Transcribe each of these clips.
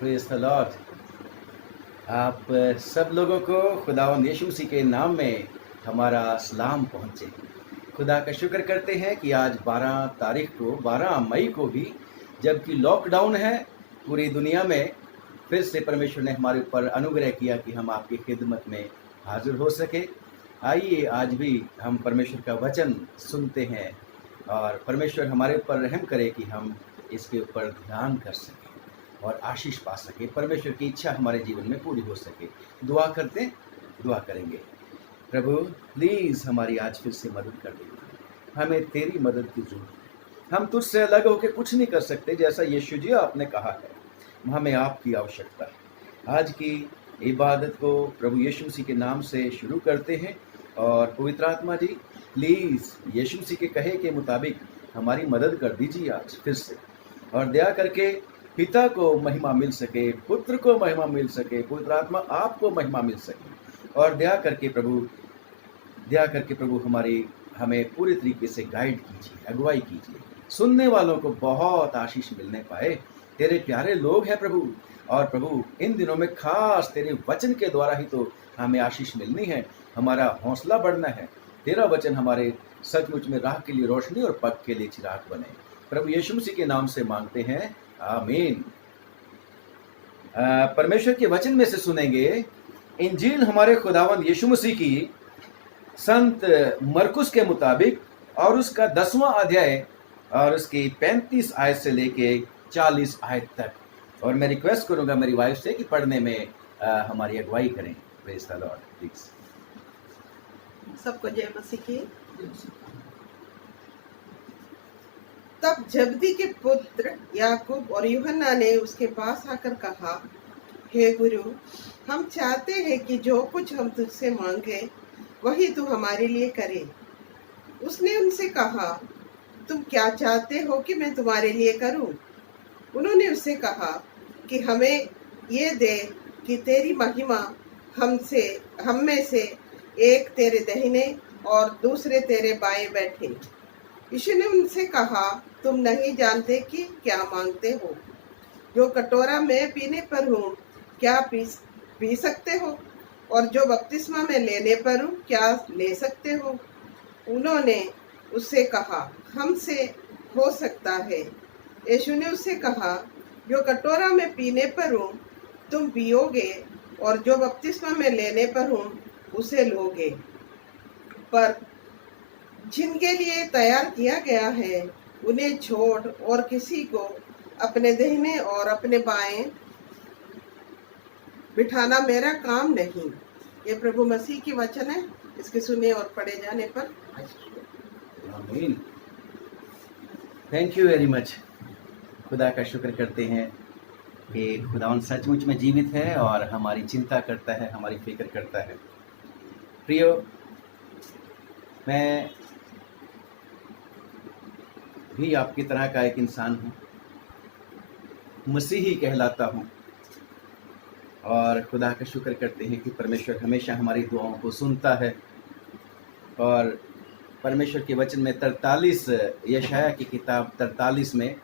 Praise the Lord. आप सब लोगों को खुदावंद यीशु मसीह के नाम में हमारा सलाम पहुँचे। खुदा का शुक्र करते हैं कि आज 12 मई को भी, जबकि लॉकडाउन है पूरी दुनिया में, फिर से परमेश्वर ने हमारे ऊपर अनुग्रह किया कि हम आपकी खिदमत में हाजिर हो सके। आइए आज भी हम परमेश्वर का वचन सुनते हैं और परमेश्वर हमारे ऊपर रहम करे कि हम इसके ऊपर ध्यान कर सकें और आशीष पा सके, परमेश्वर की इच्छा हमारे जीवन में पूरी हो सके। दुआ करते, दुआ करेंगे। प्रभु प्लीज़ हमारी आज फिर से मदद कर दे, हमें तेरी मदद की जरूरत है। हम तुझसे अलग होकर कुछ नहीं कर सकते, जैसा यीशु जी आपने कहा है, हमें आपकी आवश्यकता है। आज की इबादत को प्रभु यीशु मसीह के नाम से शुरू करते हैं और पवित्र आत्मा जी प्लीज़ यीशु मसीह के कहे के मुताबिक हमारी मदद कर दीजिए आज फिर से, और दया करके पिता को महिमा मिल सके, पुत्र को महिमा मिल सके, पवित्र आत्मा आपको महिमा मिल सके, और दया करके प्रभु हमें पूरे तरीके से गाइड कीजिए, अगुवाई कीजिए। सुनने वालों को बहुत आशीष मिलने पाए। तेरे प्यारे लोग हैं प्रभु, और प्रभु इन दिनों में खास तेरे वचन के द्वारा ही तो हमें आशीष मिलनी है, हमारा हौसला बढ़ना है। तेरा वचन हमारे सचमुच में राह के लिए रोशनी और पग के लिए चिराग बने। प्रभु यीशु मसीह के नाम से मांगते हैं, आमीन। परमेश्वर के वचन में से सुनेंगे इंजील हमारे खुदावंद यीशु मसीह की संत मरकुस के मुताबिक, और उसका 10वां अध्याय और उसकी 35 आयत से लेके 40 आयत तक। और मैं रिक्वेस्ट करूंगा मेरी वाइफ से कि पढ़ने में हमारी अगुवाई करें। Praise the Lord. प्लीज सबको जय मसीह की। तब जब्दी के पुत्र याकूब और यूहन्ना ने उसके पास आकर कहा, हे गुरु, हम चाहते हैं कि जो कुछ हम तुझसे मांगे वही तू हमारे लिए करे। उसने उनसे कहा, तुम क्या चाहते हो कि मैं तुम्हारे लिए करूं? उन्होंने उससे कहा कि हमें ये दे कि तेरी महिमा हम में से एक तेरे दाहिने और दूसरे तेरे बाएं बैठे। यीशु ने उनसे कहा, तुम नहीं जानते कि क्या मांगते हो। जो कटोरा मैं पीने पर हूँ क्या पी सकते हो, और जो बपतिस्मा में लेने पर हूँ क्या ले सकते हो? उन्होंने उससे कहा, हमसे हो सकता है। यीशु ने उससे कहा, जो कटोरा में पीने पर हूँ तुम पियोगे, और जो बपतिस्मा में लेने पर हूँ उसे लोगे, पर जिनके लिए तैयार किया गया है उन्हें छोड़ और किसी को अपने दाहिने और अपने बाएं बिठाना मेरा काम नहीं। ये प्रभु मसीह की वचन है। इसके सुने और पढ़े जाने पर आमीन। Thank you very much. खुदा का शुक्र करते हैं कि खुदावन सचमुच में जीवित है और हमारी चिंता करता है, हमारी फिक्र करता है। प्रियो, मैं भी आपकी तरह का एक इंसान हूँ, मसीही कहलाता हूँ, और खुदा का शुक्र करते हैं कि परमेश्वर हमेशा हमारी दुआओं को सुनता है। और परमेश्वर के वचन में 43 यशाया की किताब 43 में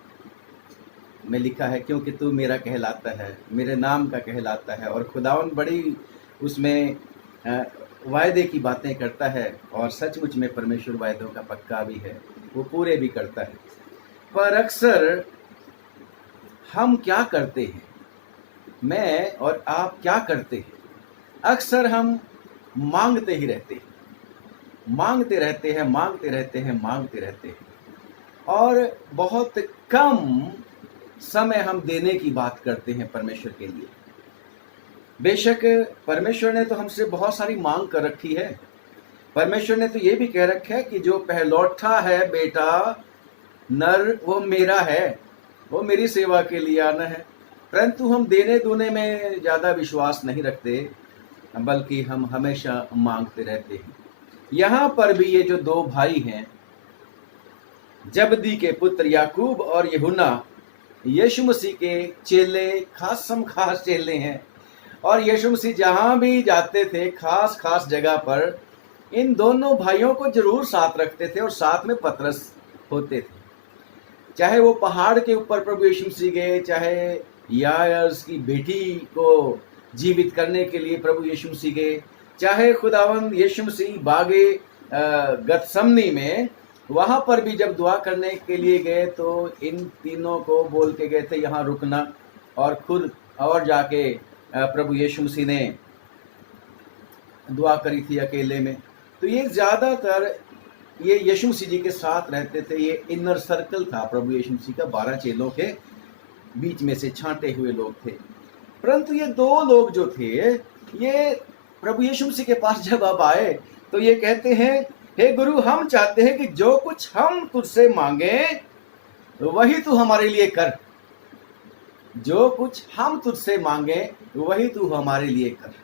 लिखा है, क्योंकि तू मेरा कहलाता है, मेरे नाम का कहलाता है। और खुदावन बड़ी उसमें वायदे की बातें करता है, और सचमुच में परमेश्वर वायदों का पक्का भी है, वो पूरे भी करता है। पर अक्सर हम क्या करते हैं, मैं और आप क्या करते हैं, अक्सर हम मांगते ही रहते हैं, मांगते रहते हैं, और बहुत कम समय हम देने की बात करते हैं परमेश्वर के लिए। बेशक परमेश्वर ने तो हमसे बहुत सारी मांग कर रखी है। परमेश्वर ने तो ये भी कह रखा है कि जो पहलौठा है बेटा नर, वो मेरा है, वो मेरी सेवा के लिए आना है। परंतु हम देने दूने में ज़्यादा विश्वास नहीं रखते, बल्कि हम हमेशा मांगते रहते हैं। यहाँ पर भी ये जो दो भाई हैं, जब्दी के पुत्र याकूब और यूहन्ना, यीशु मसीह के चेले, खास चेले हैं। और यीशु मसीह जहाँ भी जाते थे, खास जगह पर इन दोनों भाइयों को जरूर साथ रखते थे, और साथ में पतरस होते थे। चाहे वो पहाड़ के ऊपर प्रभु यीशु मसीह गए, चाहे या उसकी बेटी को जीवित करने के लिए प्रभु यीशु मसीह गए, चाहे खुदावंद यीशु मसीह बागे गतसमनी में वहाँ पर भी जब दुआ करने के लिए गए तो इन तीनों को बोल के गए थे यहाँ रुकना, और खुद और जाके प्रभु यीशु मसीह ने दुआ करी थी अकेले में। तो ये ज़्यादातर ये यीशु मसीह जी के साथ रहते थे, ये इनर सर्कल था प्रभु यीशु मसीह का, 12 चेलों के बीच में से छांटे हुए लोग थे। परंतु ये 2 लोग जो थे, ये प्रभु यीशु मसीह के पास जब अब आए तो ये कहते हैं, हे गुरु, हम चाहते हैं कि जो कुछ हम तुझसे मांगे वही तू हमारे लिए कर। जो कुछ हम तुझसे मांगे वही तू हमारे लिए कर।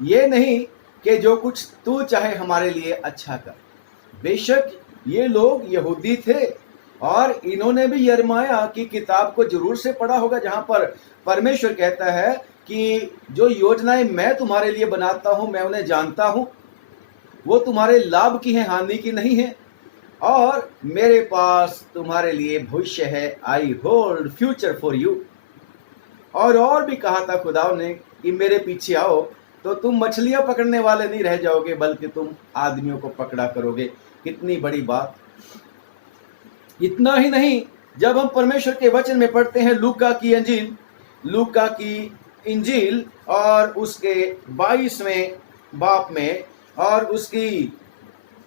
ये नहीं कि जो कुछ तू चाहे हमारे लिए अच्छा कर। बेशक ये लोग यहूदी थे और इन्होंने भी यिर्मयाह की किताब को जरूर से पढ़ा होगा, जहां पर परमेश्वर कहता है कि जो योजनाएं मैं तुम्हारे लिए बनाता हूं मैं उन्हें जानता हूं, वो तुम्हारे लाभ की है, हानि की नहीं है, और मेरे पास तुम्हारे लिए भविष्य है, I hold future for you. और भी कहा था खुदा ने कि मेरे पीछे आओ तो तुम मछलियां पकड़ने वाले नहीं रह जाओगे, बल्कि तुम आदमियों को पकड़ा करोगे। कितनी बड़ी बात। इतना ही नहीं, जब हम परमेश्वर के वचन में पढ़ते हैं लूका की इंजील और उसके 22वें बाब में और उसकी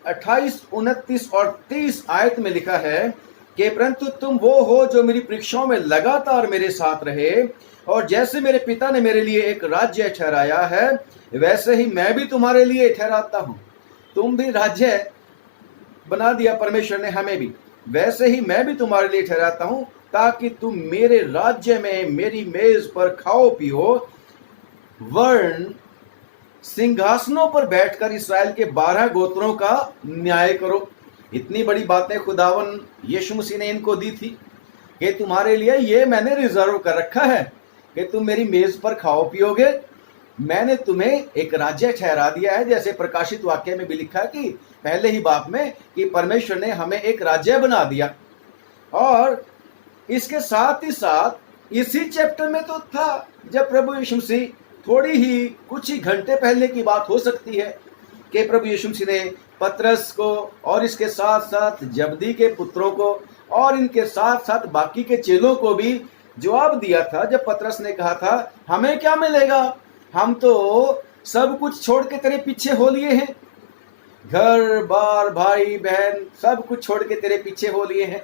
28, 29 और 30 आयत में लिखा है कि परंतु तुम वो हो जो मेरी परीक्षाओं में लगातार मेरे साथ रहे, और जैसे मेरे पिता ने मेरे लिए एक राज्य ठहराया है वैसे ही मैं भी तुम्हारे लिए ठहराता हूं। तुम भी राज्य बना दिया परमेश्वर ने हमें भी, वैसे ही मैं भी तुम्हारे लिए ठहराता हूं, ताकि तुम मेरे राज्य में मेरी मेज पर खाओ पियो, वर्ण सिंहासनों पर बैठकर इसराइल के 12 गोत्रों का न्याय करो। इतनी बड़ी बातें खुदावन यीशु मसीह ने इनको दी थी कि तुम्हारे लिए ये मैंने रिजर्व कर रखा है कि तुम मेरी मेज पर खाओ पियोगे। मैंने तुम्हें एक राज्य ठहरा दिया है, जैसे प्रकाशित वाक्य में भी लिखा है कि पहले ही बाप में कि परमेश्वर ने हमें एक राज्य बना दिया। और इसके साथ ही साथ इसी चैप्टर में तो था जब प्रभु यीशु मसीह, थोड़ी ही कुछ ही घंटे पहले की बात हो सकती है कि प्रभु यीशु मसीह ने पतरस को और इसके साथ साथ जब्दी के पुत्रों को और इनके साथ साथ बाकी के चेलों को भी जवाब दिया था। जब पतरस ने कहा था हमें क्या मिलेगा, हम तो सब कुछ छोड़ के तेरे पीछे हो लिए हैं, घर बार भाई बहन सब कुछ छोड़ के तेरे पीछे हो लिए हैं,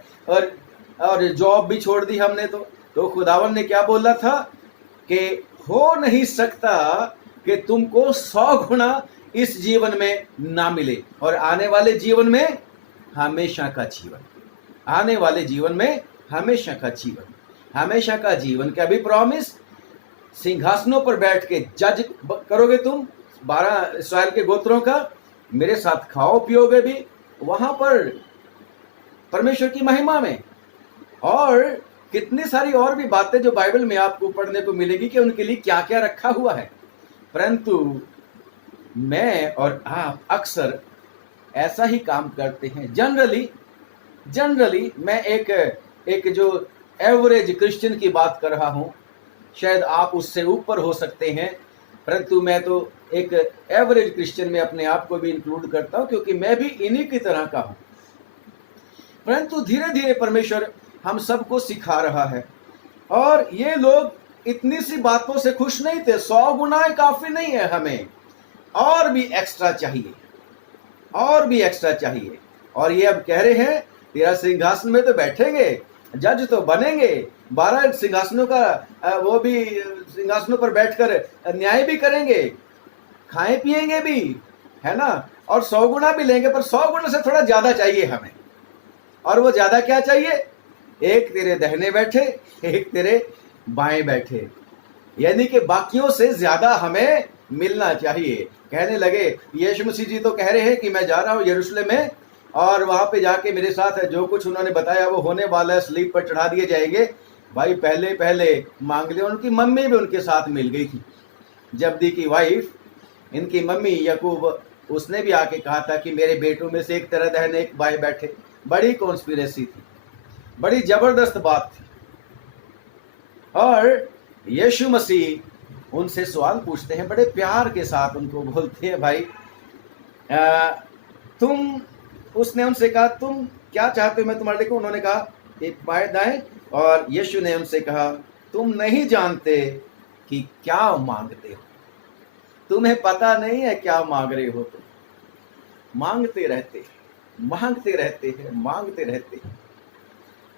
और जॉब भी छोड़ दी हमने। तो खुदावन ने क्या बोला था कि हो नहीं सकता कि तुमको 100 गुना इस जीवन में ना मिले, और आने वाले जीवन में हमेशा का जीवन, आने वाले जीवन में हमेशा का जीवन, हमेशा का जीवन का भी प्रॉमिस। सिंहासनों पर बैठ के जज करोगे तुम 12 इस्राएल के गोत्रों का, मेरे साथ खाओ पियोगे भी वहां पर परमेश्वर की महिमा में। और कितनी सारी और भी बातें जो बाइबल में आपको पढ़ने को मिलेगी कि उनके लिए क्या क्या रखा हुआ है। परंतु मैं और आप अक्सर ऐसा ही काम करते हैं। जनरली मैं एक जो एवरेज क्रिश्चियन की बात कर रहा हूं, शायद आप उससे ऊपर हो सकते हैं, परंतु मैं तो एक एवरेज क्रिश्चियन में अपने आप को भी इंक्लूड करता हूं, क्योंकि मैं भी इन्हीं की तरह का हूं। परंतु धीरे धीरे परमेश्वर हम सबको सिखा रहा है, और ये लोग इतनी सी बातों से खुश नहीं थे। 100 गुना काफी नहीं है, हमें और भी एक्स्ट्रा चाहिए, और भी एक्स्ट्रा चाहिए। और ये अब कह रहे हैं तेरा सिंहासन में तो बैठेंगे, जज तो बनेंगे, 12 सिंहासनों का वो भी सिंहासनों पर बैठकर न्याय भी करेंगे, खाएं पिएंगे भी, है ना, और 100 गुना भी लेंगे, पर 100 गुना से थोड़ा ज्यादा चाहिए हमें। और वो ज्यादा क्या चाहिए? एक तेरे दाहिने बैठे, एक तेरे बाएं बैठे, यानी कि बाकियों से ज्यादा हमें मिलना चाहिए। कहने लगे यीशु मसीह जी तो कह रहे हैं कि मैं जा रहा हूं यरूशलेम में, और वहां पे जाके मेरे साथ जो कुछ उन्होंने बताया वो होने वाला है, स्लीप पर चढ़ा दिए जाएंगे। भाई पहले मांग लिया। उनकी मम्मी भी उनके साथ मिल गई थी, जब्दी की वाइफ, इनकी मम्मी याकूब, उसने भी आके कहा था कि मेरे बेटों में से एक तेरा दाहिने एक बाएं बैठे। बड़ी कॉन्स्पिरेसी थी, बड़ी जबरदस्त बात थी। और यीशु मसीह उनसे सवाल पूछते हैं, बड़े प्यार के साथ उनको बोलते हैं, भाई तुम, उसने उनसे कहा तुम क्या चाहते हो मैं तुम्हारे लिए करूं? उन्होंने कहा एक बाएं दाएं, और यीशु ने उनसे कहा तुम नहीं जानते कि क्या मांगते हो, तुम्हें पता नहीं है क्या मांग रहे हो, तुम मांगते रहते हैं, मांगते रहते हैं, मांगते रहते हैं।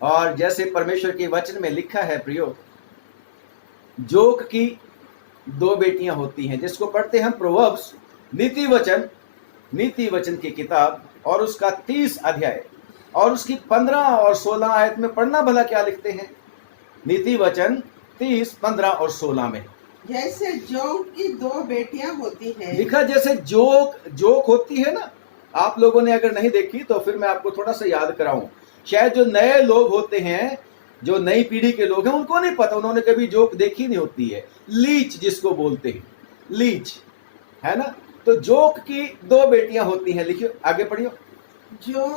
और जैसे परमेश्वर के वचन में लिखा है प्रियो, जोक की 2 बेटियां होती हैं, जिसको पढ़ते हैं हम प्रोवर्ब्स, नीति वचन की किताब, और उसका 30 अध्याय और उसकी 15 और 16 आयत में पढ़ना भला क्या लिखते हैं। नीति वचन 30, 15 और 16 में जैसे जोक की 2 बेटियां होती हैं, लिखा जैसे जोक होती है ना। आप लोगों ने अगर नहीं देखी तो फिर मैं आपको थोड़ा सा याद कराऊं। शायद जो नए लोग होते हैं, जो नई पीढ़ी के लोग हैं, उनको नहीं पता, उन्होंने कभी जोक देखी नहीं होती है। लीच जिसको बोलते हैं, लीच, है ना। तो जोक की 2 बेटियां होती हैं, लिखियो आगे पढ़ियो। जो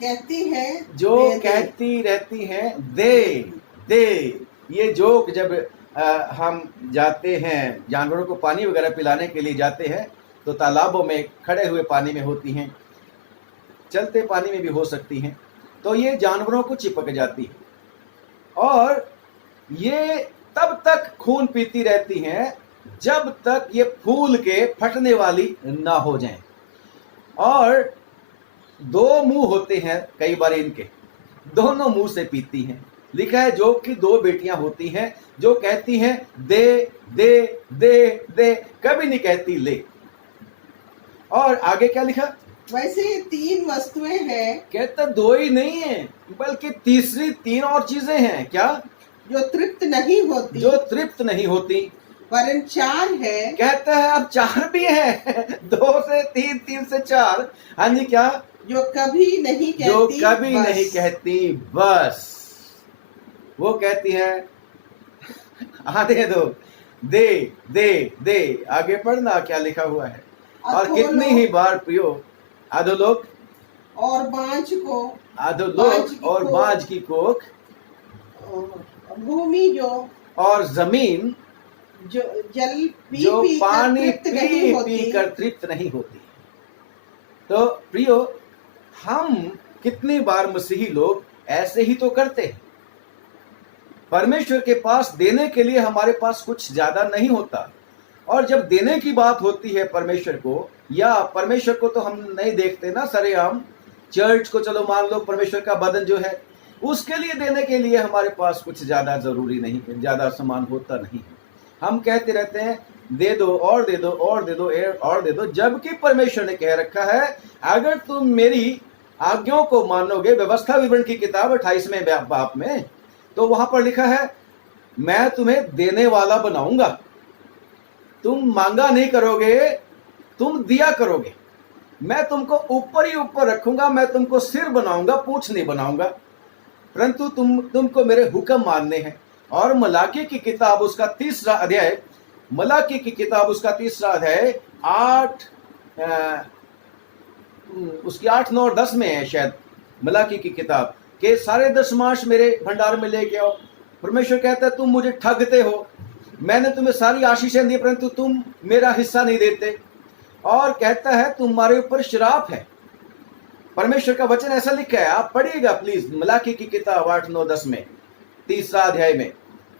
कहती है जो कहती रहती हैं दे। ये जोक जब हम जाते हैं जानवरों को पानी वगैरह पिलाने के लिए जाते हैं, तो तालाबों में खड़े हुए पानी में होती हैं, चलते पानी में भी हो सकती हैं, तो ये जानवरों को चिपक जाती है और ये तब तक खून पीती रहती हैं जब तक ये फूल के फटने वाली ना हो जाएं। और 2 मुंह होते हैं कई बार इनके, दोनों मुंह से पीती हैं। लिखा है जोक की 2 बेटियां होती हैं जो कहती हैं दे दे दे दे, कभी नहीं कहती ले। और आगे क्या लिखा, वैसे 3 वस्तुएं हैं, कहता 2 ही नहीं है बल्कि तीसरी 3 और चीजें हैं। क्या? जो तृप्त नहीं होती, जो तृप्त नहीं होती, वरन 4 है। कहता है अब 4 भी है 2 से 3, 3 से 4। हाँ जी, क्या? जो कभी नहीं कहती, जो कभी बस। नहीं कहती, बस। वो कहती है आने दो, दे दे दे। आगे पढ़ना क्या लिखा हुआ है। और कितनी ही बार प्रियो, अधोलोक और बांझ को, अधोलोक और बांझ की कोख, भूमि जो, और जमीन जो जल पी जो पी पानी कर तृप्त नहीं होती, पी कर तृप्त नहीं होती। तो प्रियो, हम कितनी बार मसीही लोग ऐसे ही तो करते हैं। परमेश्वर के पास देने के लिए हमारे पास कुछ ज्यादा नहीं होता, और जब देने की बात होती है परमेश्वर को, या परमेश्वर को तो हम नहीं देखते ना सरेआम, चर्च को चलो मान लो परमेश्वर का बदन जो है, उसके लिए देने के लिए हमारे पास कुछ ज्यादा जरूरी नहीं है, ज्यादा सामान होता नहीं है। हम कहते रहते हैं दे दो और दे दो और दे दो और दे दो, जबकि परमेश्वर ने कह रखा है अगर तुम मेरी आज्ञाओं को मानोगे, व्यवस्था विवरण की किताब 28वें बाब में, तो वहां पर लिखा है मैं तुम्हें देने वाला बनाऊंगा। तुम मांगा नहीं करोगे, तुम दिया करोगे। मैं तुमको ऊपर ही ऊपर रखूंगा, मैं तुमको सिर बनाऊंगा, पूंछ नहीं बनाऊंगा। परंतु तुमको मेरे हुक्म मानने हैं। और मलाकी की किताब उसका 3रा अध्याय, मलाकी की किताब उसका 3रा अध्याय 8 उसकी 8, 9 और 10 में है शायद, मलाकी की किताब के सारे दशमांश मेरे भंडार में लेके आओ। परमेश्वर कहता है तुम मुझे ठगते हो, मैंने तुम्हें सारी आशीषें दी परंतु तुम मेरा हिस्सा नहीं देते। और कहता है तुम्हारे ऊपर श्राप है। परमेश्वर का वचन ऐसा लिखा है, आप पढ़िएगा प्लीज मलाकी की किताब 8, 9, 10 में, 3रा अध्याय में।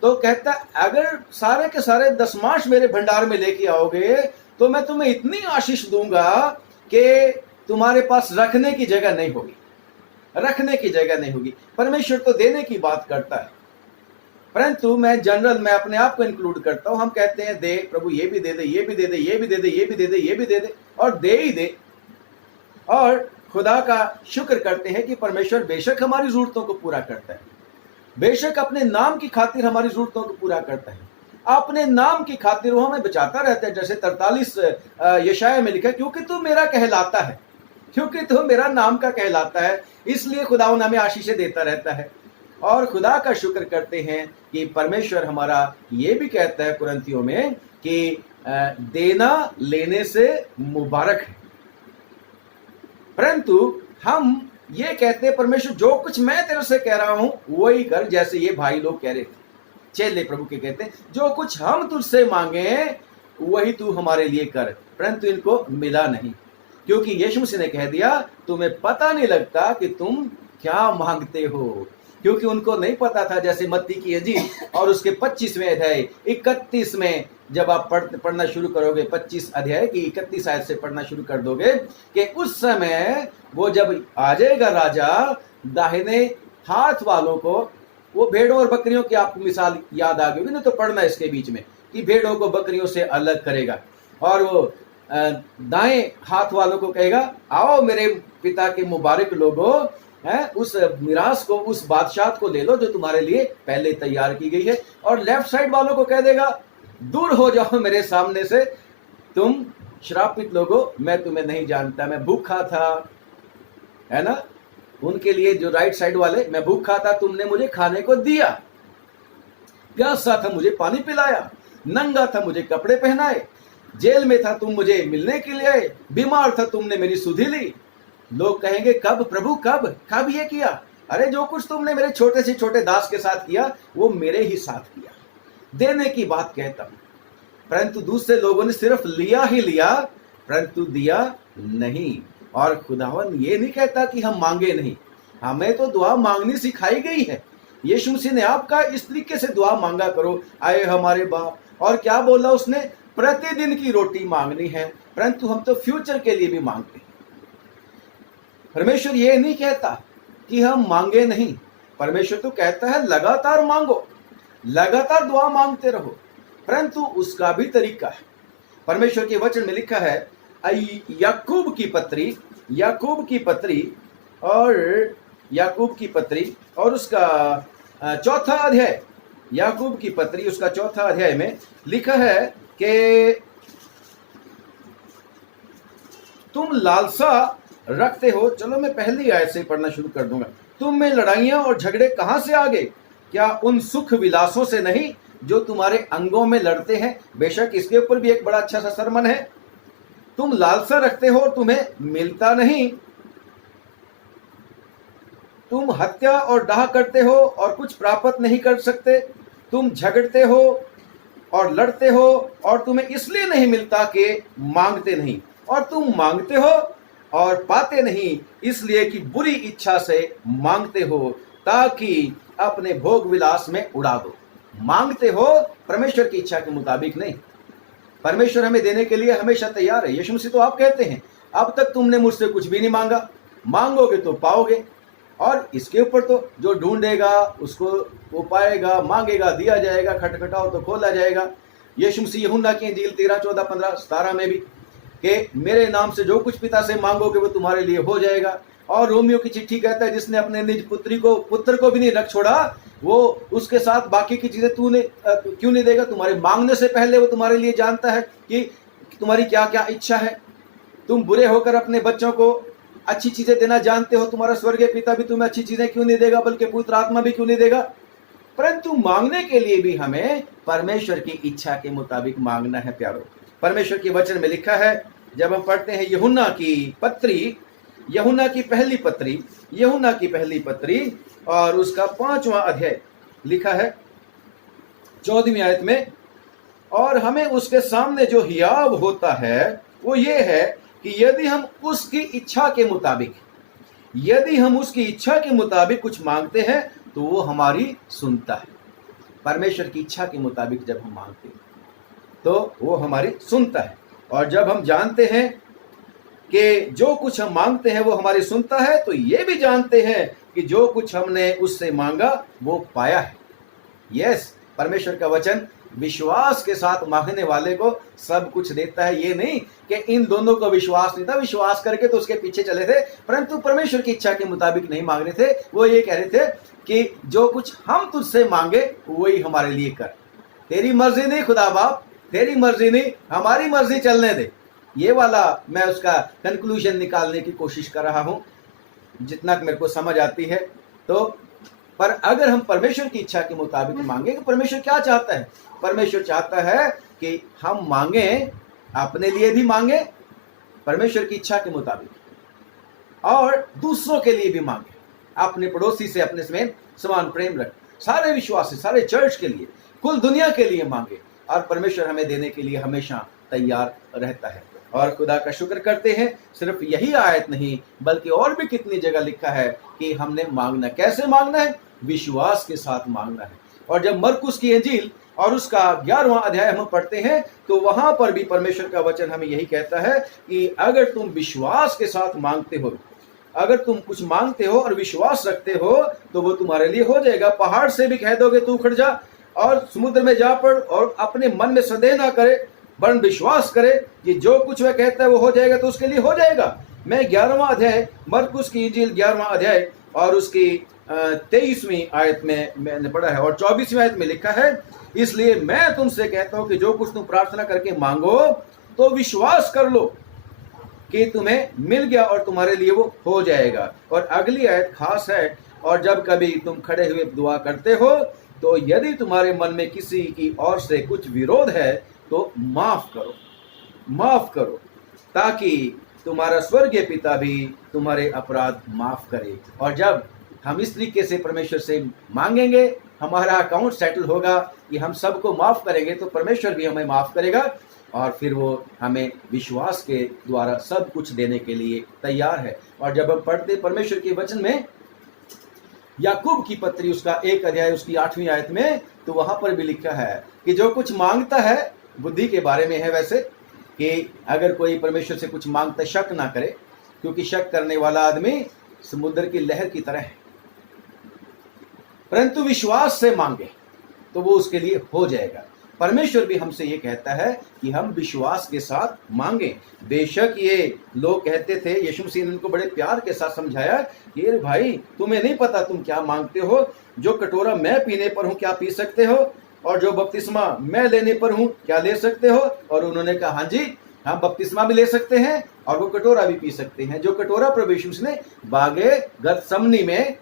तो कहता है अगर सारे के सारे दशमांश मेरे भंडार में लेके आओगे तो मैं तुम्हें इतनी आशीष दूंगा कि तुम्हारे पास रखने की जगह नहीं होगी, रखने की जगह नहीं होगी। परमेश्वर तो देने की बात करता है, परंतु मैं जनरल, मैं अपने आप को इंक्लूड करता हूं। हम कहते हैं दे प्रभु, ये भी दे दे, ये भी दे दे, ये भी दे दे, ये भी दे दे, ये भी दे दे, और दे ही दे। और खुदा का शुक्र करते हैं कि परमेश्वर बेशक हमारी जरूरतों को पूरा करता है, बेशक अपने नाम की खातिर हमारी जरूरतों को पूरा करता है, अपने नाम की खातिर वो हमें बचाता रहता है। जैसे 43 यशाया में लिखा है, क्योंकि तू मेरा कहलाता है, क्योंकि तू मेरा नाम का कहलाता है, इसलिए खुदा हमें आशीषें देता रहता है। और खुदा का शुक्र करते हैं कि परमेश्वर हमारा ये भी कहता है कुरिन्थियों में कि देना लेने से मुबारक है। परंतु हम ये कहते हैं परमेश्वर जो कुछ मैं तेरे से कह रहा हूं वही कर, जैसे ये भाई लोग कह रहे थे। चेले प्रभु के कहते हैं, जो कुछ हम तुझसे मांगे वही तू हमारे लिए कर, परंतु इनको मिला नहीं, क्योंकि यीशु मसीह ने कह दिया तुम्हें पता नहीं लगता कि तुम क्या मांगते हो। क्योंकि उनको नहीं पता था, जैसे मत्ती की इंजील और उसके 25वें अध्याय 31 में जब आप पढ़ना शुरू करोगे, 25 अध्याय की 31 आयत से पढ़ना शुरू कर दोगे कि उस समय वो जब आ जाएगा राजा, दाहिने हाथ वालों को, वो भेड़ों और बकरियों की आपको मिसाल याद आ गई होगी, नहीं तो पढ़ना इसके बीच में, कि भेड़ों को बकरियों से अलग करेगा, और वो दाएं हाथ वालों को कहेगा आओ मेरे पिता के मुबारक लोगों, उस मिरास को, उस बादशाह को ले लो जो तुम्हारे लिए पहले तैयार की गई है, और लेफ्ट साइड वालों को कह देगा दूर हो जाओ मेरे सामने से, तुम श्रापित लोगों, मैं तुम्हें नहीं जानता, मैं भूखा था, है ना, उनके लिए जो राइट साइड वाले, मैं भूखा था तुमने मुझे खाने को दिया, प्यासा था मुझे पानी पिलाया, नंगा था मुझे कपड़े पहनाए, जेल में था तुम मुझे मिलने के लिए आए, बीमार था तुमने मेरी सुधि ली। लोग कहेंगे कब प्रभु, कब कब ये किया? अरे जो कुछ तुमने मेरे छोटे से छोटे दास के साथ किया वो मेरे ही साथ किया। देने की बात कहता हूं, परंतु दूसरे लोगों ने सिर्फ लिया ही लिया परंतु दिया नहीं। और खुदावन ये नहीं कहता कि हम मांगे नहीं, हमें तो दुआ मांगनी सिखाई गई है। यीशु मसीह ने आपका इस तरीके से दुआ मांगा करो, आए हमारे बाप, और क्या बोला उसने? प्रतिदिन की रोटी मांगनी है, परंतु हम तो फ्यूचर के लिए भी मांगते हैं। परमेश्वर ये नहीं कहता कि हम मांगे नहीं, परमेश्वर तो कहता है लगातार मांगो, लगातार दुआ मांगते रहो, परंतु उसका भी तरीका है। परमेश्वर के वचन में लिखा है याकूब की पत्री और उसका चौथा अध्याय, याकूब की पत्री उसका चौथा अध्याय में लिखा है कि तुम लालसा रखते हो। चलो मैं पहली आयत से पढ़ना शुरू कर दूंगा। तुम में लड़ाइयां और झगड़े कहां से आ गए? क्या उन सुख विलासों से नहीं जो तुम्हारे अंगों में लड़ते हैं? बेशक इसके ऊपर भी एक बड़ा अच्छा सा सरमन है। तुम लालसा रखते हो और तुम्हें मिलता नहीं, तुम हत्या और डाह करते हो और कुछ प्राप्त नहीं कर सकते, तुम झगड़ते हो और लड़ते हो और तुम्हें इसलिए नहीं मिलता कि मांगते नहीं, और तुम मांगते हो और पाते नहीं इसलिए कि बुरी इच्छा से मांगते हो ताकि अपने भोग विलास में उड़ा दो। मांगते हो परमेश्वर की इच्छा के मुताबिक नहीं। परमेश्वर हमें देने के लिए हमेशा तैयार है। यीशु मसीह तो आप कहते हैं अब तक तुमने मुझसे कुछ भी नहीं मांगा, मांगोगे तो पाओगे, और इसके ऊपर तो जो ढूंढेगा उसको वो पाएगा, मांगेगा दिया जाएगा, खटखटाओ तो खोला जाएगा। यीशु मसीह यूहन्ना की इंजील 13, 14, 15, 17 में भी कि मेरे नाम से जो कुछ पिता से मांगोगे वो तुम्हारे लिए हो जाएगा। और रोमियो की चिट्ठी कहता है जिसने अपने निज पुत्र को भी नहीं रख छोड़ा, वो उसके साथ बाकी की चीजें तूने क्यों नहीं देगा? तुम्हारे मांगने से पहले वो तुम्हारे लिए जानता है कि तुम्हारी क्या क्या इच्छा है। तुम बुरे होकर अपने बच्चों को अच्छी चीजें देना जानते हो, तुम्हारा स्वर्गीय पिता भी तुम्हें अच्छी चीजें क्यों नहीं देगा, बल्कि पवित्र आत्मा भी क्यों नहीं देगा? परंतु मांगने के लिए भी हमें परमेश्वर की इच्छा के मुताबिक मांगना है। प्यारो, परमेश्वर के वचन में लिखा है, जब हम पढ़ते हैं यूहन्ना की पहली पत्री और उसका 5वां अध्याय, लिखा है 14वीं आयत में, और हमें उसके सामने जो हियाव होता है वो ये है कि यदि हम उसकी इच्छा के मुताबिक कुछ मांगते हैं तो वो हमारी सुनता है। परमेश्वर की इच्छा के मुताबिक जब हम मांगते हैं तो वो हमारी सुनता है। और जब हम जानते हैं कि जो कुछ हम मांगते हैं वो हमारी सुनता है, तो ये भी जानते हैं कि जो कुछ हमने उससे मांगा वो पाया है। यस, परमेश्वर का वचन विश्वास के साथ मांगने वाले को सब कुछ देता है। ये नहीं कि इन दोनों को विश्वास नहीं था, विश्वास करके तो उसके पीछे चले थे, परंतु परमेश्वर की इच्छा के मुताबिक नहीं मांग रहे थे। वो ये कह रहे थे कि जो कुछ हम तुझसे मांगे वही हमारे लिए कर। तेरी मर्जी नहीं खुदा बाप, तेरी मर्जी नहीं, हमारी मर्जी चलने दे। ये वाला मैं उसका कंक्लूजन निकालने की कोशिश कर रहा हूं जितना मेरे को समझ आती है। तो पर अगर हम परमेश्वर की इच्छा के मुताबिक मांगे, तो परमेश्वर क्या चाहता है? परमेश्वर चाहता है कि हम मांगे, अपने लिए भी मांगे परमेश्वर की इच्छा के मुताबिक, और दूसरों के लिए भी मांगे, अपने पड़ोसी से अपने समान प्रेम रख। सारे विश्वासी, सारे चर्च के लिए, कुल दुनिया के लिए मांगे, और परमेश्वर हमें देने के लिए हमेशा तैयार रहता है। और खुदा का शुक्र करते हैं, सिर्फ यही आयत नहीं बल्कि और भी कितनी जगह लिखा है कि हमने मांगना, कैसे मांगना है, विश्वास के साथ मांगना है। और जब मरकुस की इंजील और उसका 11वां अध्याय हम पढ़ते हैं तो वहां पर भी परमेश्वर का वचन हमें यही कहता है कि अगर तुम विश्वास के साथ मांगते हो, अगर तुम कुछ मांगते हो और विश्वास रखते हो तो वो तुम्हारे लिए हो जाएगा। पहाड़ से भी कह दोगे तू उखड़ जा और समुद्र में जा पड़, और अपने मन में संदेह ना करे वरन विश्वास करे कि जो कुछ वह कहता है वो हो जाएगा, तो उसके लिए हो जाएगा। मैं 11वां अध्याय, मरकुस की इंजील 11वां अध्याय और उसकी 23वीं आयत में मैंने पढ़ा है और 24वीं आयत में लिखा है, इसलिए मैं तुमसे कहता हूं कि जो कुछ तुम प्रार्थना करके मांगो तो विश्वास कर लो कि तुम्हें मिल गया और तुम्हारे लिए वो हो जाएगा। और अगली आयत खास है, और जब कभी तुम खड़े हुए दुआ करते हो तो यदि तुम्हारे मन में किसी की ओर से कुछ विरोध है तो माफ करो ताकि तुम्हारा स्वर्गीय पिता भी तुम्हारे अपराध माफ करे। और जब हम इस तरीके से परमेश्वर से मांगेंगे, हमारा अकाउंट सेटल होगा कि हम सबको माफ करेंगे, तो परमेश्वर भी हमें माफ करेगा और फिर वो हमें विश्वास के द्वारा सब कुछ देने के लिए तैयार है। और जब हम पढ़ते परमेश्वर के वचन में याकूब की पत्री उसका 1 अध्याय उसकी 8वीं आयत में, तो वहां पर भी लिखा है कि जो कुछ मांगता है, बुद्धि के बारे में है वैसे, कि अगर कोई परमेश्वर से कुछ मांगता शक ना करे, क्योंकि शक करने वाला आदमी समुद्र की लहर की तरह है, परंतु विश्वास से मांगे तो वो उसके लिए हो जाएगा। परमेश्वर भी हमसे ये कहता है कि हम विश्वास के साथ मांगे। बेशक ये लोग कहते थे, यीशु मसीह ने उनको बड़े प्यार के साथ समझाया कि अरे भाई, तुम्हें नहीं पता तुम क्या मांगते हो, जो कटोरा मैं पीने पर हूं क्या पी सकते हो, और जो बपतिस्मा मैं लेने पर हूं क्या ले सकते हो। और उन्होंने कहा हाँ जी, हम बपतिस्मा भी ले सकते हैं और वो कटोरा भी पी सकते हैं। जो कटोरा प्रभु यीशु मसीह ने बागे गतसमनी में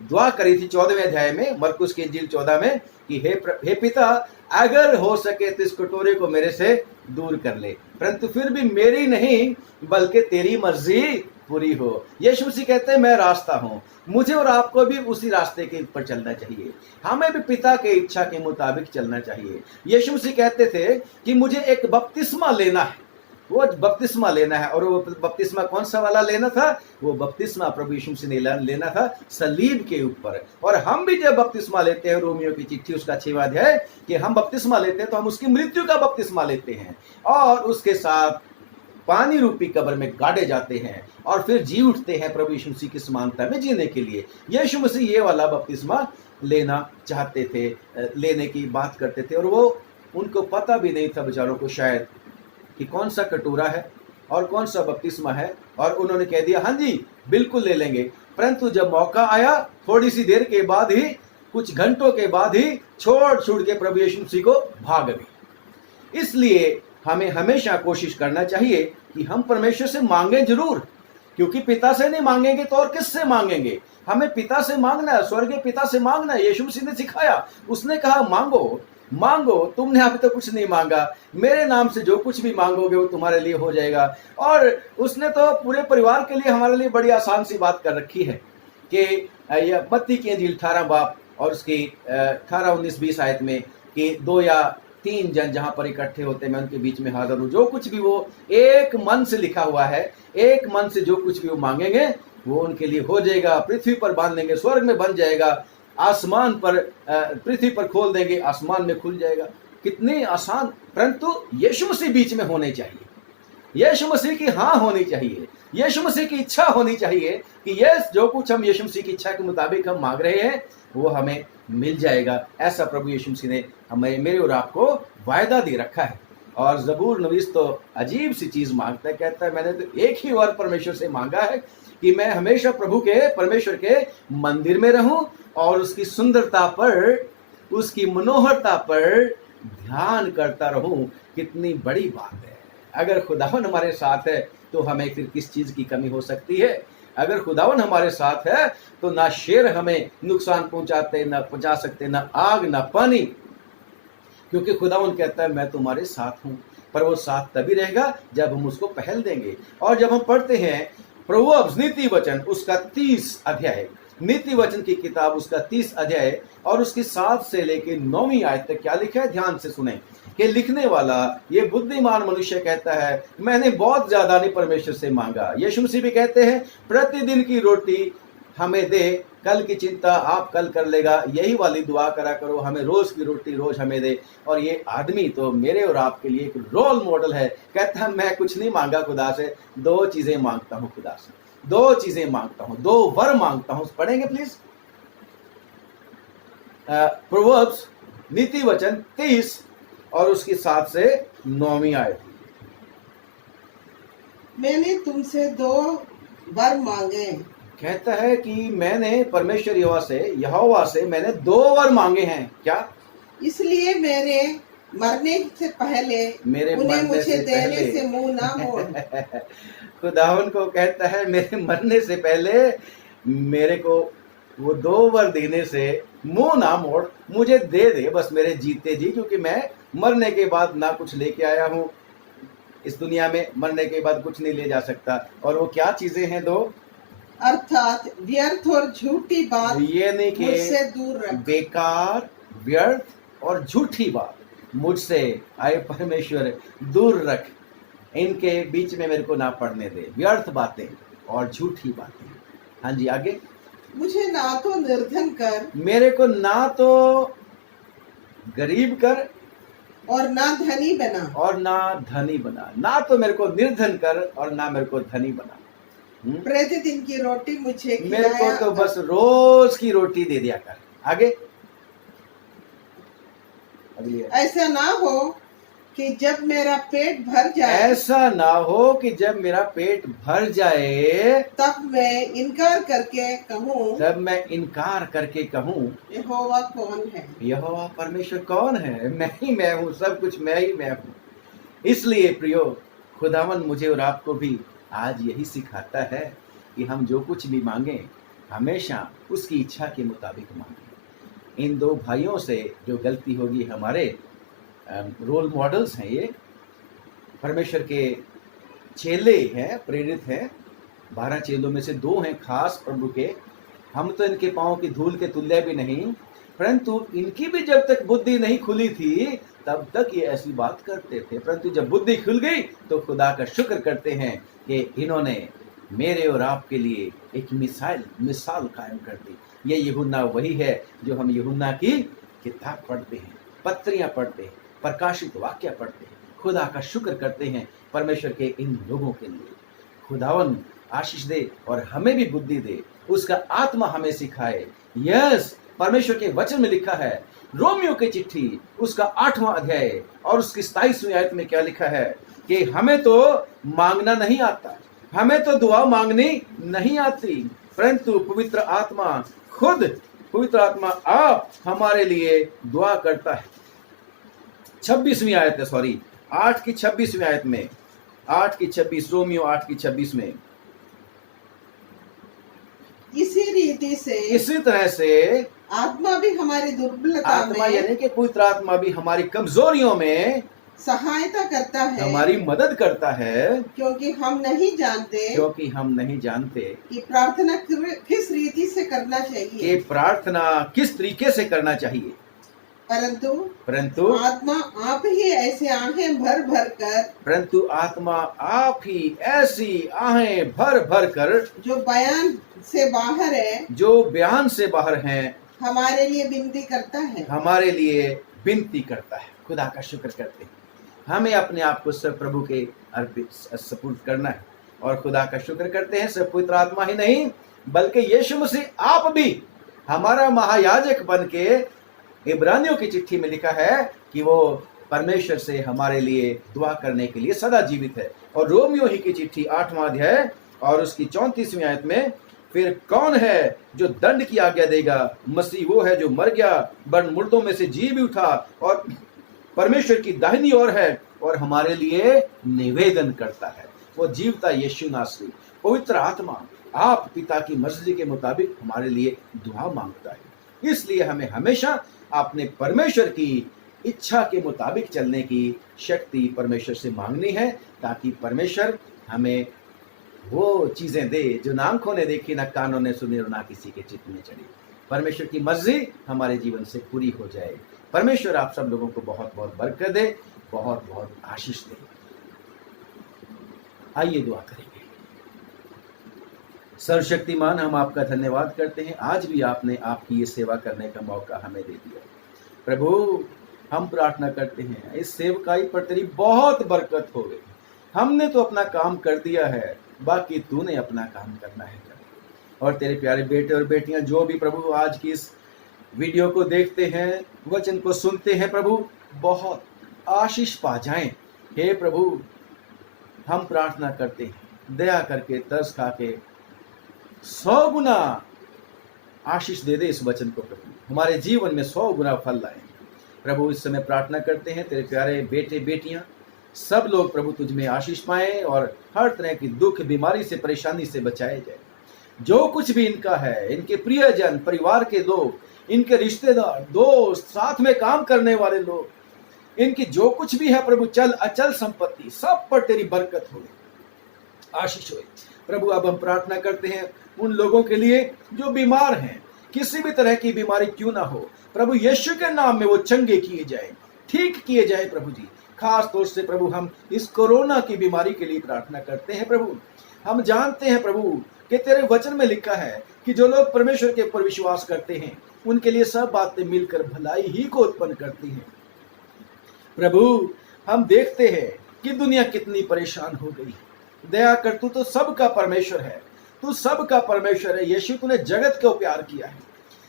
दुआ करी थी 14वें अध्याय में, मरकुस की इंजील 14 में, कि हे पिता, अगर हो सके तो इस कटोरे को मेरे से दूर कर ले, परंतु फिर भी मेरी नहीं बल्कि तेरी मर्जी पूरी हो। यीशु मसीह कहते हैं मैं रास्ता हूं, मुझे और आपको भी उसी रास्ते के ऊपर चलना चाहिए, हमें भी पिता के इच्छा के मुताबिक चलना चाहिए। यीशु मसीह कहते थे कि मुझे एक बपतिस्मा लेना है, वो बपतिस्मा लेना है। और वो बपतिस्मा कौन सा वाला लेना था? वो बपतिस्मा प्रभु यीशु मसीह ने लेना था सलीब के ऊपर। और हम भी जब बपतिस्मा लेते हैं, रोमियो की चिट्ठी उसका 6वां अध्याय, कि हम बपतिस्मा लेते हैं तो हम उसकी मृत्यु का बपतिस्मा लेते हैं और उसके साथ पानी रूपी कब्र में गाड़े जाते हैं और फिर जी उठते हैं प्रभु यीशु मसीह की समानता में जीने के लिए। यीशु मसीह ये वाला बपतिस्मा लेना चाहते थे, लेने की बात करते थे, और वो उनको पता भी नहीं था बेचारों को शायद कि कौन सा कटोरा है और कौन सा बपतिस्मा है। और उन्होंने कह दिया हाँ जी बिल्कुल ले लेंगे, परंतु जब मौका आया, थोड़ी सी देर के बाद ही, कुछ घंटों के बाद ही छोड़ के प्रभु यीशु मसीह को भाग गए। इसलिए हमें हमेशा कोशिश करना चाहिए कि हम परमेश्वर से मांगें जरूर, क्योंकि पिता से नहीं मांगेंगे तो और किससे मांगेंगे? हमें पिता से मांगना है, स्वर्गीय पिता से मांगना है। यीशु मसीह ने सिखाया, उसने कहा मांगो, तुमने अभी तो कुछ नहीं मांगा, मेरे नाम से जो कुछ भी मांगोगे वो तुम्हारे लिए हो जाएगा। और उसने तो पूरे परिवार के लिए हमारे लिए बड़ी आसान सी बात कर रखी है कि मत्ती की इंजील 18 बाब और उसकी 18, 19, 20 आयत में कि 2 या 3 जन जहां पर इकट्ठे होते मैं उनके बीच में हाजिर हूं। जो कुछ भी वो एक मन से लिखा हुआ है, एक मन से जो कुछ भी वो मांगेंगे वो उनके लिए हो जाएगा। पृथ्वी पर बांध देंगे, स्वर्ग में बन जाएगा, आसमान पर, पृथ्वी पर खोल देंगे, आसमान में खुल जाएगा। कितनी आसान, परंतु यीशु मसीह बीच में होने चाहिए, यीशु मसीह की हाँ होनी चाहिए, यीशु मसीह की इच्छा होनी चाहिए कि ये जो कुछ हम यीशु मसीह की इच्छा के मुताबिक हम मांग रहे हैं वो हमें मिल जाएगा। ऐसा प्रभु यीशु मसीह ने हमें, मेरे और आपको वायदा दे रखा है। और जबूर नवीस तो अजीब सी चीज मांगता है, कहता है मैंने तो एक ही बार परमेश्वर से मांगा है कि मैं हमेशा प्रभु के, परमेश्वर के मंदिर में रहूं और उसकी सुंदरता पर, उसकी मनोहरता पर ध्यान करता रहूं। कितनी बड़ी बात है। अगर खुदावन हमारे साथ है तो हमें फिर किस चीज की कमी हो सकती है? अगर खुदावन हमारे साथ है तो ना शेर हमें नुकसान पहुंचा सकते, ना आग ना पानी, क्योंकि खुदावन कहता है मैं तुम्हारे साथ हूं। पर वो साथ तभी रहेगा जब हम उसको पहल देंगे। और जब हम पढ़ते हैं प्रभु नीति वचन उसका 30 अध्याय नीति वचन की किताब उसका 30 अध्याय और उसकी 7 से लेके 9वीं आयत तक क्या लिखा है, ध्यान से सुने। कि लिखने वाला ये बुद्धिमान मनुष्य कहता है मैंने बहुत ज्यादा नहीं परमेश्वर से मांगा। यीशु मसीह भी कहते हैं प्रतिदिन की रोटी हमें दे, कल की चिंता आप कल कर लेगा, यही वाली दुआ करा करो, हमें रोज की रोटी रोज हमें दे। और ये आदमी तो मेरे और आपके लिए एक रोल मॉडल है। कहता है मैं कुछ नहीं मांगा खुदा से, 2 चीजें मांगता हूं खुदा से, 2 चीजें मांगता हूं, 2 वर मांगता हूं। पढ़ेंगे प्लीज प्रोवर्ब्स नीति वचन 30 और उसकी 7 से 9वीं आयत। मैंने तुमसे 2 वर मांगे। कहता है कि मैंने परमेश्वर यहोवा से मैंने 2 वर मांगे हैं। क्या? इसलिए मेरे मरने से पहले उन्हें मुझे देने से मुंह ना मोड़। खुदावन को कहता है मेरे मरने से पहले मेरे को वो 2 वर देने से मुंह ना मोड़, मुझे दे दे बस मेरे जीते जी, क्योंकि मैं मरने के बाद ना कुछ लेके आया हूं इस दुनिया में, मरने के बाद कुछ नहीं ले जा सकता। और वो क्या चीजें हैं 2? अर्थात व्यर्थ और झूठी बात ये नहीं कि मुझसे दूर रख। बेकार, व्यर्थ और झूठी बात मुझसे आए परमेश्वर दूर रख, इनके बीच में मेरे को ना पड़ने दे, व्यर्थ बातें और झूठी बातें। हाँ जी आगे। मुझे ना तो निर्धन कर, मेरे को ना तो गरीब कर और ना धनी बना, और ना धनी बना। ना तो मेरे को निर्धन कर और ना मेरे को धनी बना। प्रतिदिन की रोटी मुझे मेरे को तो बस रोज की रोटी दे दिया कर। आगे ऐसा ना हो कि जब मेरा पेट भर जाए, ऐसा ना हो कि जब मेरा पेट भर जाए तब मैं इनकार करके कहूँ, तब मैं इनकार करके कहूँ यहोवा कौन है। यहोवा परमेश्वर कौन है? मैं ही मैं हूँ, सब कुछ मैं ही मैं हूँ। इसलिए प्रियो खुदावन मुझे और आपको भी आज यही सिखाता है कि हम जो कुछ भी मांगे हमेशा उसकी इच्छा के मुताबिक मांगे। इन 2 भाइयों से जो गलती होगी, हमारे रोल मॉडल्स हैं, ये परमेश्वर के चेले हैं, प्रेरित हैं। 12 चेलों में से 2 हैं खास प्रभु के। हम तो इनके पांव की धूल के तुल्य भी नहीं, परंतु इनकी भी जब तक बुद्धि नहीं खुली थी तब तक ये ऐसी बात करते थे। परंतु जब बुद्धि खुल गई तो खुदा का शुक्र करते हैं कि इन्होंने मेरे और आपके लिए एक मिसाल कायम कर दी। ये यूहन्ना वही है जो हम यूहन्ना की किताब पढ़ते हैं, पत्रियां पढ़ते हैं, प्रकाशित वाक्य पढ़ते हैं, खुदा का शुक्र करते हैं परमेश्वर के इन लोगों के लिए। खुदावन आशीष दे और हमें भी बुद्धि दे, उसका आत्मा हमें सिखाए। यस, परमेश्वर के वचन में लिखा है, रोमियो की चिट्ठी उसका 8वां अध्याय और उसकी 27वीं आयत में क्या लिखा है कि हमें तो मांगना नहीं आता, हमें तो दुआ मांगनी नहीं आती, परंतु पवित्र आत्मा आप हमारे लिए दुआ करता है। 26वीं आयत है, 8 की 26वीं आयत में, 8 की 26, रोमियो 8 की 26 में, इसी तरह से आत्मा भी हमारी दुर्बलता आत्मा यानी कि पवित्र आत्मा भी हमारी कमजोरियों में सहायता करता है, हमारी मदद करता है, क्योंकि हम नहीं जानते कि प्रार्थना किस रीति से करना चाहिए, कि प्रार्थना किस तरीके से करना चाहिए। परंतु आत्मा आप ही ऐसे आहें भर भर कर, परंतु आत्मा आप ही ऐसी आहें भर भर कर जो बयान से बाहर है, हमारे लिए विनती करता है। खुदा का शुक्र करते हैं। हमें अपने आप को सब प्रभु के अर्पित सपुर्द करना है और खुदा का शुक्र करते हैं। सब पवित्र आत्मा ही नहीं बल्कि यीशु मसीह आप भी हमारा महायाजक बन के, इब्रानियों की चिट्ठी में लिखा है कि वो परमेश्वर से हमारे लिए दुआ करने के लिए सदा जीवित है। और रोमियो ही की चिट्ठी 8वां अध्याय और उसकी 34वीं आयत में, फिर कौन है जो दंड की आज्ञा देगा? मसीह वो है जो मर गया, वरन मुर्दों में से जी भी उठा और परमेश्वर की दाहिनी ओर है और हमारे लिए निवेदन करता है। वो जीवता यीशु नासरी पवित्र आत्मा आप पिता की मर्जी के मुताबिक हमारे लिए दुआ मांगता है। इसलिए हमें हमेशा अपने परमेश्वर की इच्छा के मुताबिक चलने की शक्ति परमेश्वर से मांगनी है, ताकि परमेश्वर हमें वो चीजें दे जो ना आंखों ने देखी, ना कानों ने सुनी और ना किसी के चित्त में चढ़ी। परमेश्वर की मर्जी हमारे जीवन से पूरी हो जाए। परमेश्वर आप सब लोगों को बहुत बहुत बरकत दे, बहुत बहुत आशीष दे। आइए दुआ करेंगे। सर्वशक्तिमान, हम आपका धन्यवाद करते हैं, आज भी आपने आपकी ये सेवा करने का मौका हमें दे दिया। प्रभु, हम प्रार्थना करते हैं इस सेवकाई पर तेरी बहुत बरकत हो गई। हमने तो अपना काम कर दिया है, बाकी तूने अपना काम करना है कर। और तेरे प्यारे बेटे और बेटियां जो भी प्रभु आज की इस वीडियो को देखते हैं, वचन को सुनते हैं, प्रभु बहुत आशीष पा जाएं। हे प्रभु, हम प्रार्थना करते हैं, दया करके तरस खा के 100 गुना आशीष दे दे इस वचन को प्रभु, हमारे जीवन में 100 गुना फल लाए। प्रभु, इस समय प्रार्थना करते हैं तेरे प्यारे बेटे बेटियां सब लोग प्रभु तुझ में आशीष पाएं और हर तरह की दुख बीमारी से परेशानी से बचाए जाए। जो कुछ भी इनका है, इनके प्रियजन, परिवार के लोग, इनके रिश्तेदार, दोस्त, साथ में काम करने वाले लोग, इनकी जो कुछ भी है प्रभु, चल अचल संपत्ति, सब पर तेरी बरकत हो, आशीष हो। प्रभु, अब हम प्रार्थना करते हैं उन लोगों के लिए जो बीमार हैं, किसी भी तरह की बीमारी क्यों ना हो, प्रभु यीशु के नाम में वो चंगे किए जाए, ठीक किए जाए। प्रभु जी, खास तौर से प्रभु हम इस कोरोना की बीमारी के लिए प्रार्थना करते हैं। प्रभु, हम जानते हैं प्रभु कि तेरे वचन में लिखा है कि जो लोग परमेश्वर के ऊपर विश्वास करते हैं उनके लिए सब बातें मिलकर भलाई ही को उत्पन्न करती हैं। प्रभु, हम देखते हैं कि दुनिया कितनी परेशान हो गई। दया कर, तू तो सबका परमेश्वर है, तू सबका परमेश्वर है। यीशु, तूने जगत को प्यार किया है,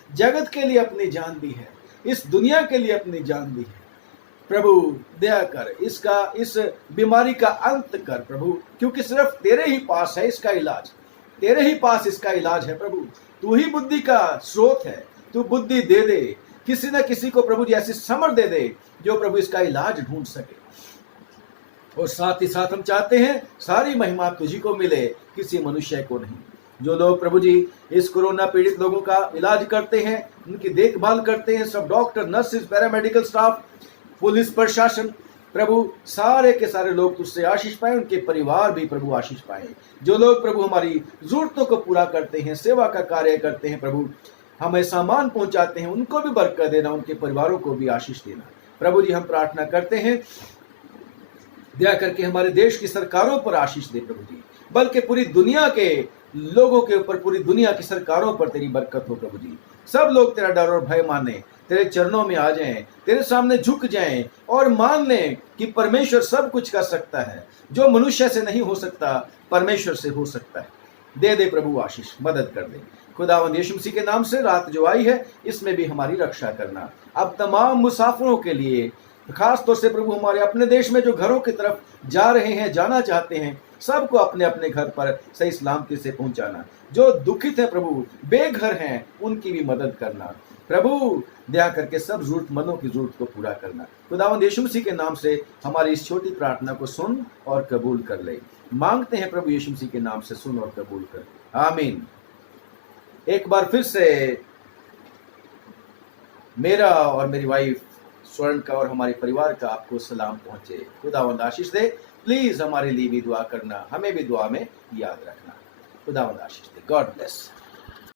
जगत के लिए अपनी जान दी है, इस दुनिया के लिए अपनी जान दी है। प्रभु, दया कर, इस बीमारी का अंत कर प्रभु, क्योंकि सिर्फ तेरे ही पास है इसका इलाज, तेरे ही पास इसका इलाज है। प्रभु, तू ही बुद्धि का स्रोत है, तू बुद्धि दे दे, किसी न किसी को प्रभु जी ऐसी समझ दे दे जो प्रभु इसका इलाज ढूंढ सके। और साथ ही साथ हम चाहते हैं सारी महिमा तुझी को मिले, किसी मनुष्य को नहीं। जो लोग प्रभु जी इस कोरोना पीड़ित लोगों का इलाज करते हैं, उनकी देखभाल करते हैं, सब doctor, nurses, paramedical staff, police प्रशासन, प्रभु सारे के सारे लोग तुझसे आशीष पाए, उनके परिवार भी प्रभु आशीष पाए। जो लोग प्रभु हमारी जरूरतों को पूरा करते हैं, सेवा का कार्य करते हैं, प्रभु हमें सामान पहुंचाते हैं, उनको भी बरकत देना, उनके परिवारों को भी आशीष देना। प्रभु जी, हम प्रार्थना करते हैं दया करके हमारे देश की सरकारों पर आशीष दे प्रभु जी, बल्कि पूरी दुनिया के लोगों के ऊपर, पूरी दुनिया की सरकारों पर तेरी बरकत हो प्रभु जी। सब लोग तेरा डर और भय माने, तेरे चरणों में आ जाएं, तेरे सामने झुक जाएं और मान लें कि परमेश्वर सब कुछ कर सकता है। जो मनुष्य से नहीं हो सकता, परमेश्वर से हो सकता है। दे दे प्रभु आशीष, मदद कर दे। खुदावंद यीशु मसीह के नाम से रात जो आई है, इसमें भी हमारी रक्षा करना। अब तमाम मुसाफिरों के लिए, खास तौर से प्रभु हमारे अपने देश में जो घरों की तरफ जा रहे हैं, जाना चाहते हैं, सबको अपने अपने घर पर सही सलामती से पहुंचाना। जो दुखित है प्रभु, बेघर हैं, उनकी भी मदद करना। प्रभु दया करके सब जरूरतमंदों की जरूरत को पूरा करना। खुदावंद यीशु मसीह के नाम से हमारी इस छोटी प्रार्थना को सुन और कबूल कर ले। मांगते हैं प्रभु यीशु मसीह के नाम से, सुन और कबूल कर, आमीन। एक बार फिर से मेरा और मेरी वाइफ स्वर्ण का और हमारे परिवार का आपको सलाम पहुंचे। खुदावंद आशीष दे। प्लीज हमारे लिए भी दुआ करना, हमें भी दुआ में याद रखना। खुदावंद आशीष दे। God bless.